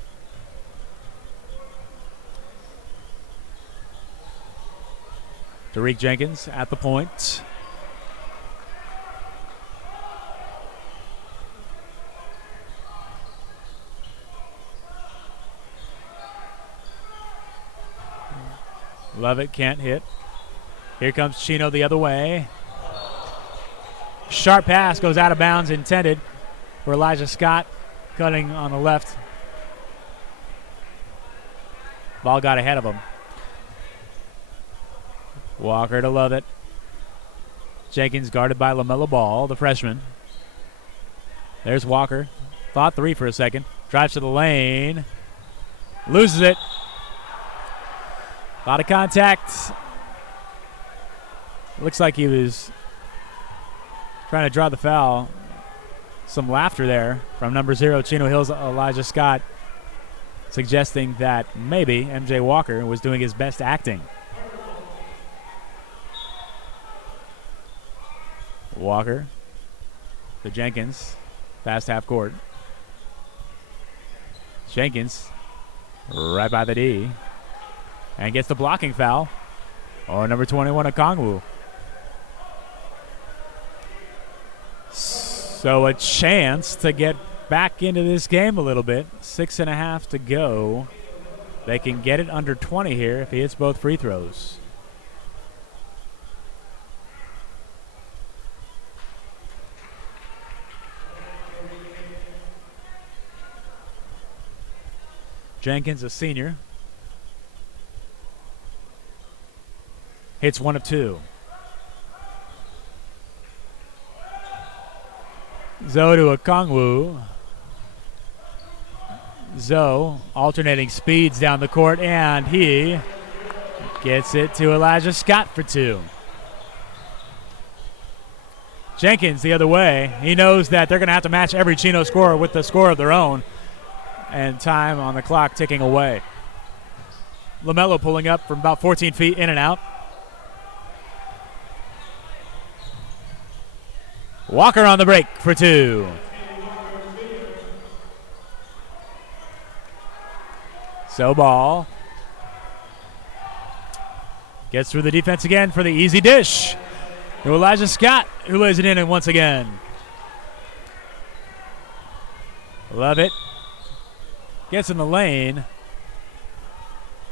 Tariq Jenkins at the point. Lovett can't hit. Here comes Chino the other way. Sharp pass goes out of bounds, intended for Elijah Scott, cutting on the left. Ball got ahead of him. Walker to Lovett. Jenkins guarded by LaMelo Ball, the freshman. There's Walker. Thought 3 for a second. Drives to the lane. Loses it. A lot of contact. Looks like he was trying to draw the foul. Some laughter there from number 0, Chino Hills, Elijah Scott, suggesting that maybe MJ Walker was doing his best acting. Walker to Jenkins, past half court. Jenkins right by the D and gets the blocking foul on number 21, Okongwu. So a chance to get back into this game a little bit. 6.5 to go. They can get it under 20 here if he hits both free throws. Jenkins, a senior, hits 1 of 2. Zoe to Okongwu. Zoe alternating speeds down the court, and he gets it to Elijah Scott for 2. Jenkins the other way. He knows that they're going to have to match every Chino score with the score of their own, and time on the clock ticking away. LaMelo pulling up from about 14 feet, in and out. Walker on the break for 2. So ball gets through the defense again for the easy dish to Elijah Scott, who lays it in and once again. Love it. Gets in the lane.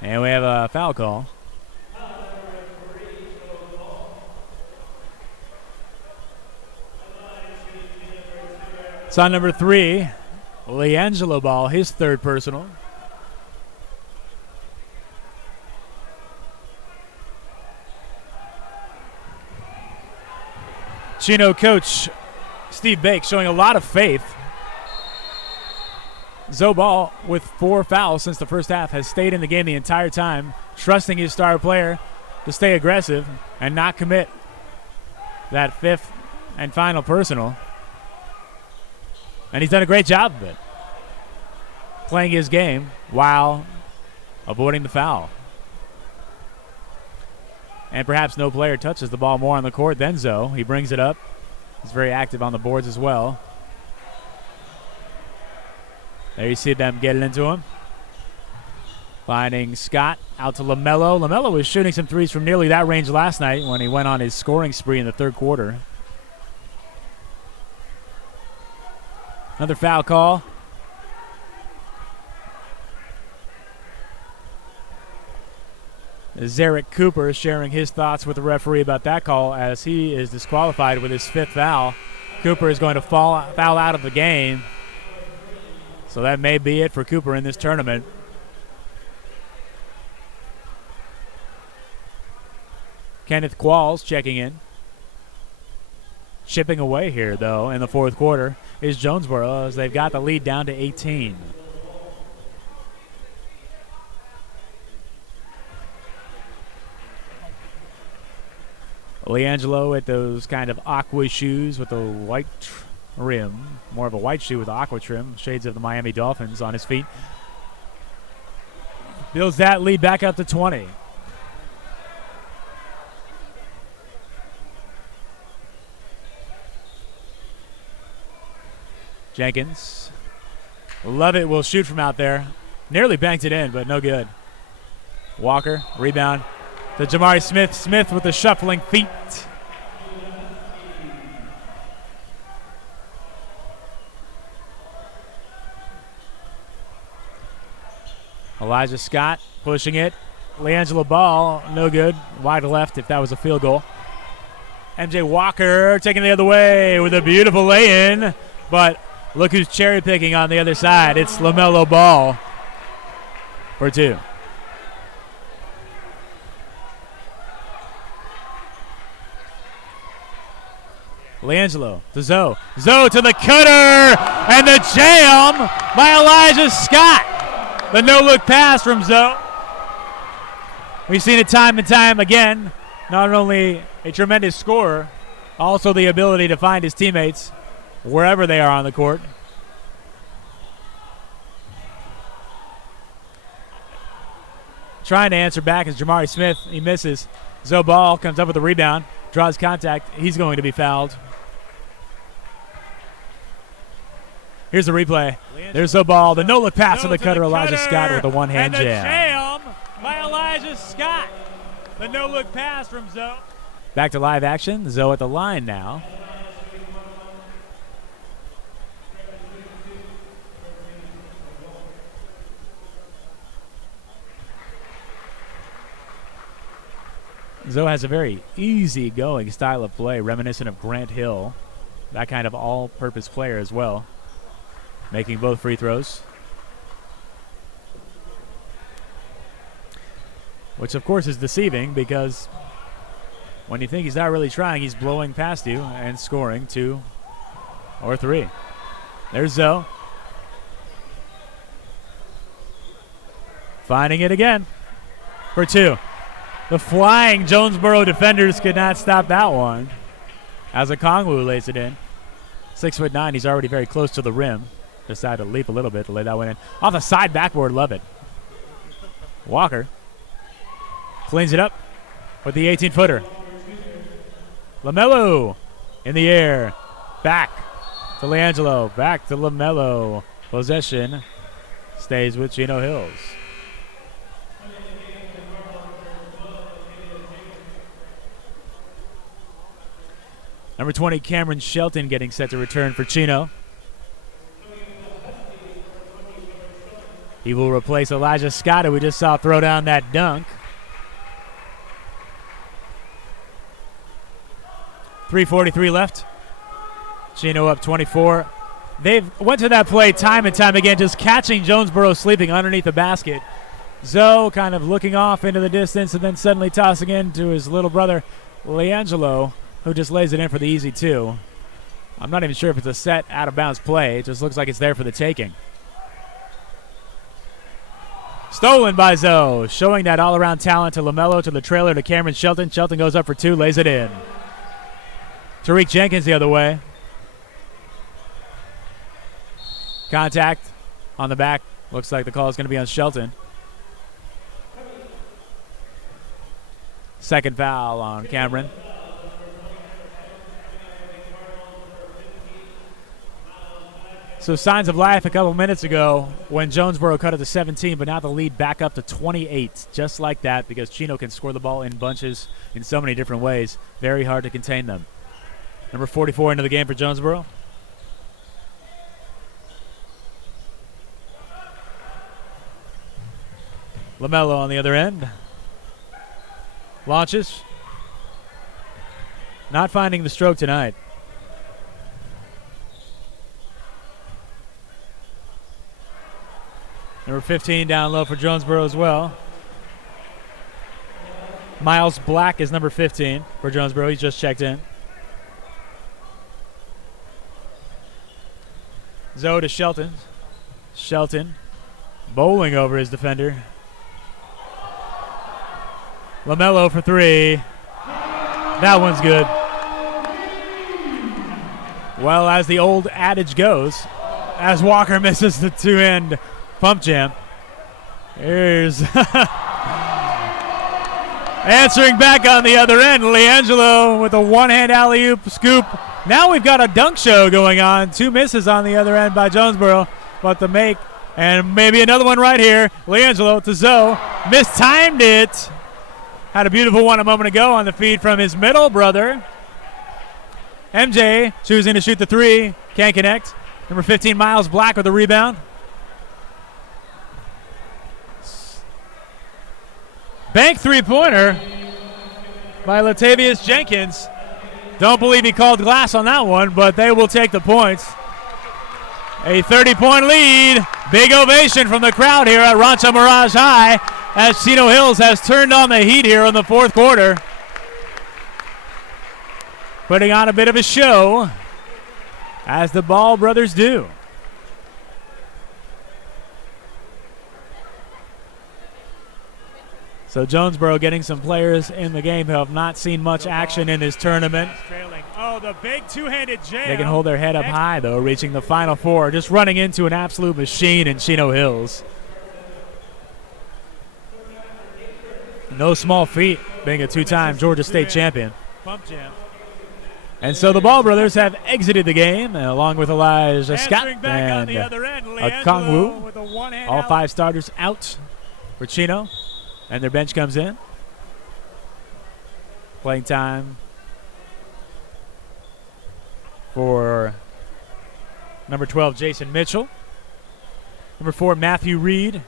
And we have a foul call. It's on number 3, LiAngelo Ball, his 3rd personal. Chino coach Steve Bake showing a lot of faith. Zoe Ball, with 4 fouls since the first half, has stayed in the game the entire time, trusting his star player to stay aggressive and not commit that 5th and final personal. And he's done a great job of it, playing his game while avoiding the foul. And perhaps no player touches the ball more on the court than Zoe. He brings it up. He's very active on the boards as well. There you see them get it into him. Finding Scott out to LaMelo. LaMelo was shooting some threes from nearly that range last night when he went on his scoring spree in the 3rd quarter. Another foul call. Zarek Cooper sharing his thoughts with the referee about that call as he is disqualified with his 5th foul. Cooper is going to foul out of the game. So that may be it for Cooper in this tournament. Kenneth Qualls checking in. Chipping away here, though, in the 4th quarter is Jonesboro as they've got the lead down to 18. LiAngelo with those kind of aqua shoes with a white rim. More of a white shoe with aqua trim. Shades of the Miami Dolphins on his feet. Builds that lead back up to 20. Jenkins. Love it. Will shoot from out there. Nearly banked it in, but no good. Walker, rebound to Jamari Smith. Smith with the shuffling feet. Elijah Scott pushing it. LiAngelo Ball, no good. Wide left if that was a field goal. MJ Walker taking the other way with a beautiful lay-in. But look who's cherry picking on the other side. It's LaMelo Ball for 2. LiAngelo to Zoe. Zoe to the cutter and the jam by Elijah Scott. The no-look pass from Zoe. We've seen it time and time again. Not only a tremendous scorer, also the ability to find his teammates wherever they are on the court. Trying to answer back is Jamari Smith. He misses. Zoe Ball comes up with the rebound, draws contact. He's going to be fouled. Here's the replay. There's Zoe Ball. The no-look pass to the cutter, Elijah Scott with a one-hand jam. By Elijah Scott. The no-look pass from Zoe. Back to live action. Zoe at the line now. Zoe has a very easy-going style of play, reminiscent of Grant Hill. That kind of all-purpose player as well. Making both free throws. Which, of course, is deceiving because when you think he's not really trying, he's blowing past you and scoring 2 or 3. There's Zoe. Finding it again for 2. The flying Jonesboro defenders could not stop that one as Okongwu lays it in. 6'9", he's already very close to the rim. Decided to leap a little bit to lay that one in. Off the side backboard, love it. Walker cleans it up with the 18-footer. LaMelo in the air. Back to LiAngelo. Back to LaMelo. Possession stays with Chino Hills. Number 20, Cameron Shelton getting set to return for Chino. He will replace Elijah Scott, who we just saw throw down that dunk. 3:43 left. Chino up 24. They've went to that play time and time again, just catching Jonesboro sleeping underneath the basket. Zoe kind of looking off into the distance and then suddenly tossing in to his little brother, LiAngelo, who just lays it in for the easy 2. I'm not even sure if it's a set out-of-bounds play. It just looks like it's there for the taking. Stolen by Zoe, showing that all-around talent to LaMelo, to the trailer to Cameron Shelton. Shelton goes up for 2, lays it in. Tariq Jenkins the other way. Contact on the back. Looks like the call is going to be on Shelton. Second foul on Cameron. So signs of life a couple minutes ago when Jonesboro cut it to 17, but now the lead back up to 28. Just like that, because Chino can score the ball in bunches in so many different ways. Very hard to contain them. Number 44 into the game for Jonesboro. LaMelo on the other end. Launches. Not finding the stroke tonight. Number 15 down low for Jonesboro as well. Miles Black is number 15 for Jonesboro. He's just checked in. Zoe to Shelton. Shelton bowling over his defender. LaMelo for 3. That one's good. Well, as the old adage goes, as Walker misses the 2-end pump jam, here's answering back on the other end, LiAngelo with a one-hand alley-oop scoop. Now we've got a dunk show going on. 2 misses on the other end by Jonesboro, but the make, and maybe another one right here. LiAngelo to Zoe, mistimed it. Had a beautiful one a moment ago on the feed from his middle brother. MJ choosing to shoot the 3. Can't connect. Number 15, Miles Black with the rebound. Bank 3-pointer by Latavius Jenkins. Don't believe he called glass on that one, but they will take the points. A 30-point lead. Big ovation from the crowd here at Rancho Mirage High as Chino Hills has turned on the heat here in the 4th quarter. Putting on a bit of a show, as the Ball brothers do. So Jonesboro getting some players in the game who have not seen much action in this tournament. Oh, the big two-handed jam. They can hold their head up high, though, reaching the Final Four, just running into an absolute machine in Chino Hills. No small feat, being a 2-time Georgia State champion. Pump jam. And so the Ball brothers have exited the game, along with Elijah Scott and Okongwu. All 5 starters out for Chino. And their bench comes in. Playing time for number 12, Jason Mitchell. Number 4, Matthew Reed.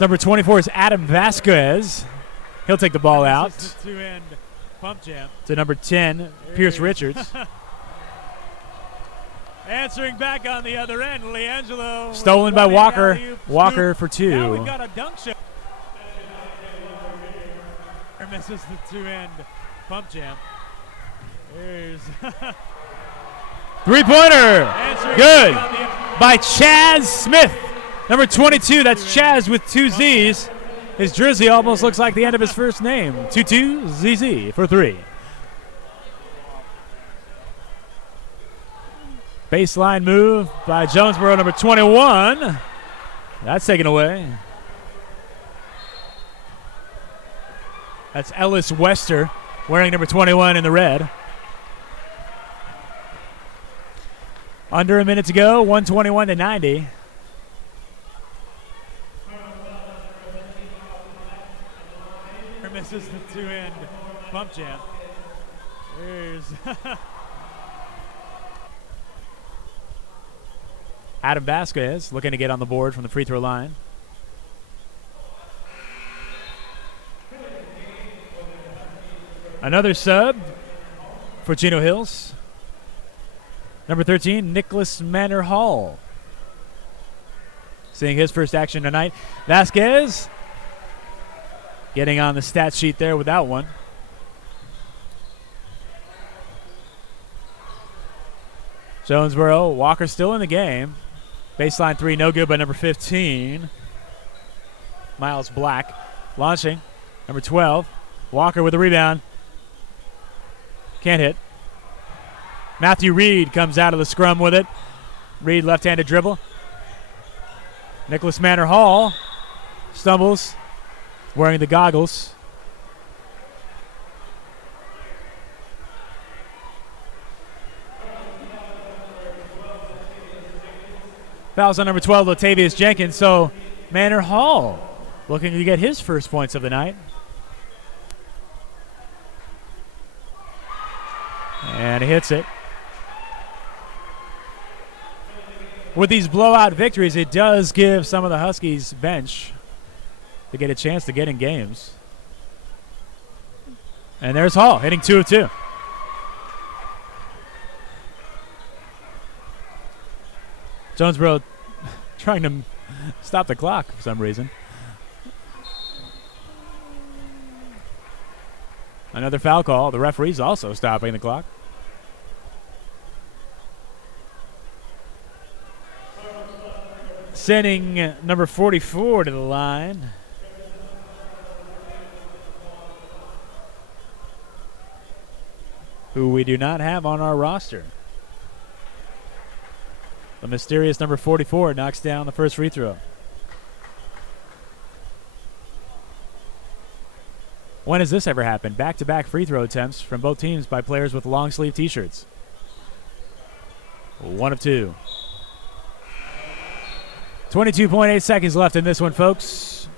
Number 24 is Adam Vasquez. He'll take the ball out. Pump jam. To number 10, Pierce Richards. Answering back on the other end, LiAngelo. Stolen by Walker. Walker for 2. Now we've got a dunk shot. Misses the 2-end pump jam. Here's Three-pointer. answering Good. back on By Chaz Smith. Number 22, that's Chaz with two Z's. His jersey almost looks like the end of his first name. 22 ZZ for three. Baseline move by Jonesboro, number 21. That's taken away. That's Ellis Wester wearing number 21 in the red. Under a minute to go, 121-90. misses the two-hand pump jam. Here's Adam Vasquez looking to get on the board from the free throw line. Another sub for Chino Hills. Number 13, Nicholas Manor Hall. Seeing his first action tonight. Vasquez getting on the stat sheet there without one. Jonesboro, Walker still in the game. Baseline three, no good by number 15. Miles Black launching. Number 12, Walker with a rebound. Can't hit. Matthew Reed comes out of the scrum with it. Reed left-handed dribble. Nicholas Manor Hall stumbles, wearing the goggles. Fouls on number 12, Latavius Jenkins. So Manor Hall looking to get his first points of the night. And he hits it. With these blowout victories, it does give some of the Huskies bench to get a chance to get in games. And there's Hall hitting 2 of 2. Jonesboro trying to stop the clock for some reason. Another foul call. The referee's also stopping the clock. Sending number 44 to the line. Who we do not have on our roster. The mysterious number 44 knocks down the first free throw. When has this ever happened? Back-to-back free throw attempts from both teams by players with long sleeve t-shirts. 1 of 2. 22.8 seconds left in this one, folks.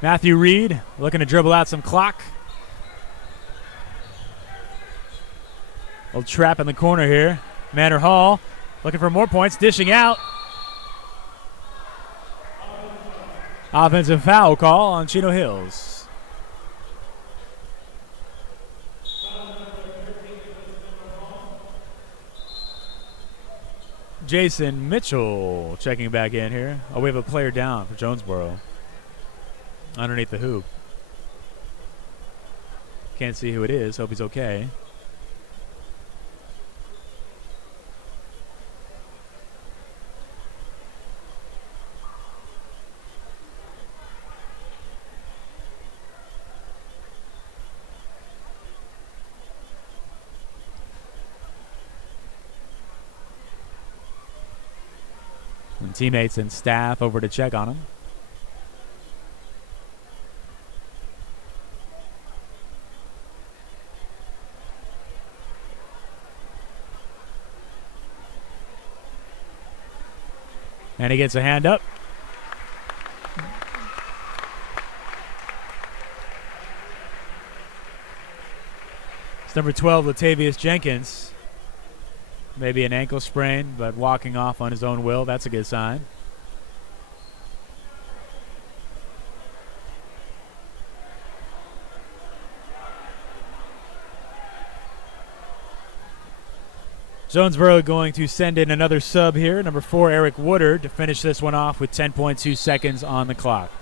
Matthew Reed looking to dribble out some clock. Little trap in the corner here. Manor Hall looking for more points, dishing out. Offensive foul call on Chino Hills. Jason Mitchell checking back in here. Oh, we have a player down for Jonesboro. Underneath the hoop. Can't see who it is. Hope he's okay. And teammates and staff over to check on him. And he gets a hand up. It's number 12, Latavius Jenkins. Maybe an ankle sprain, but walking off on his own will. That's a good sign. Jonesboro going to send in another sub here. Number 4, Eric Woodard, to finish this one off with 10.2 seconds on the clock.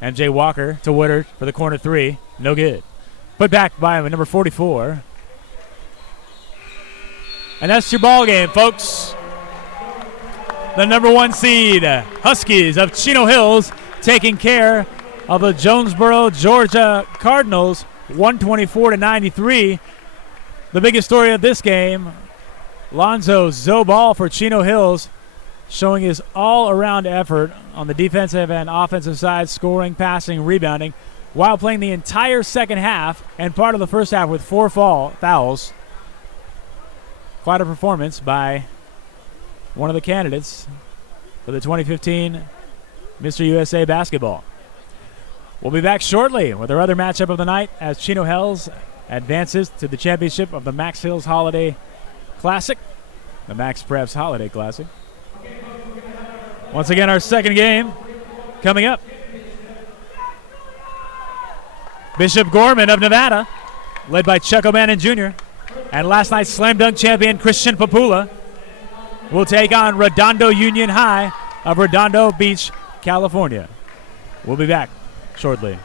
MJ Walker to Woodard for the corner three. No good. Put back by number 44. And that's your ball game, folks. The number 1 seed, Huskies of Chino Hills, taking care of the Jonesboro, Georgia Cardinals, 124-93. The biggest story of this game, Lonzo Zobal for Chino Hills, showing his all-around effort on the defensive and offensive side, scoring, passing, rebounding, while playing the entire second half and part of the first half with 4 fouls. Quite a performance by one of the candidates for the 2015 Mr. USA basketball. We'll be back shortly with our other matchup of the night as Chino Hills advances to the championship of the Max Hills Holiday Classic, the MaxPreps Holiday Classic. Once again, our second game coming up. Bishop Gorman of Nevada, led by Chuck O'Bannon Jr., and last night's slam dunk champion Christian Papula will take on Redondo Union High of Redondo Beach, California. We'll be back shortly.